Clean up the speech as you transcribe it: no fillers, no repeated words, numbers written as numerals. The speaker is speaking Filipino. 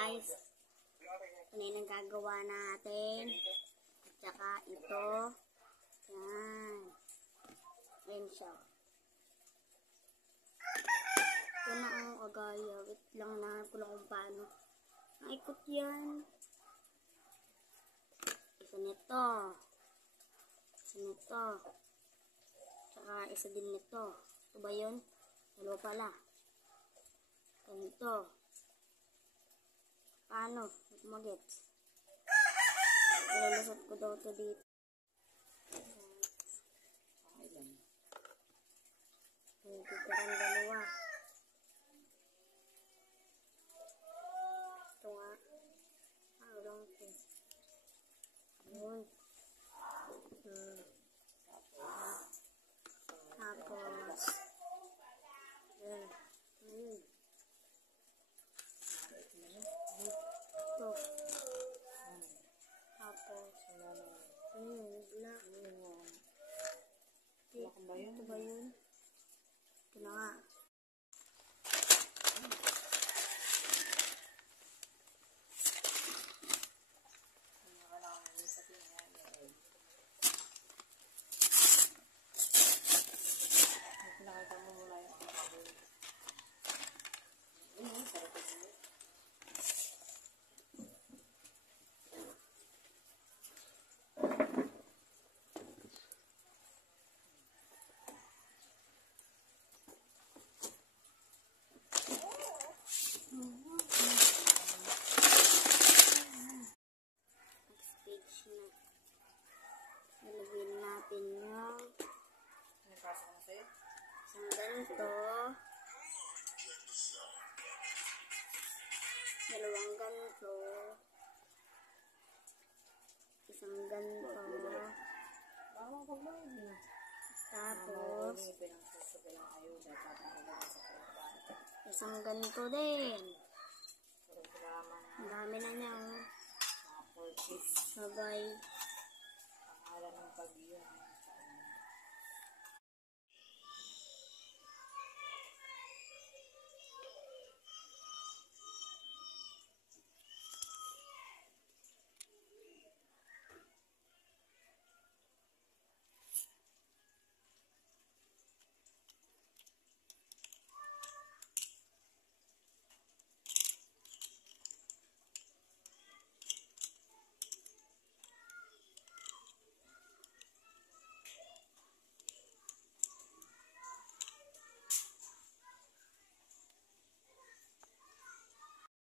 guys. Ito na yung gagawa natin. At saka ito. Yan. Ayan siya. Ito na ang agaya. Wait lang, nahanap ko lang kung paano. Naikot yan. Isa nito. Isa nito. Tsaka isa din nito. Ito ba yun? Dalawa pala. Ganito. Paano? Mag-gets. Ilalasot ko daw ito dito. Dito parang dalawa. Ito nga. Ano lang ito? Yun. Tapos. Yan. Ito. Tapos. Wala. Ito ba yun? Ito na nga. Nalagyan natin yung isang ganito, dalawang ganito, isang ganito, tapos isang ganito din. Ang dami na niya. Sabay. Pangalan ng pag-iyo.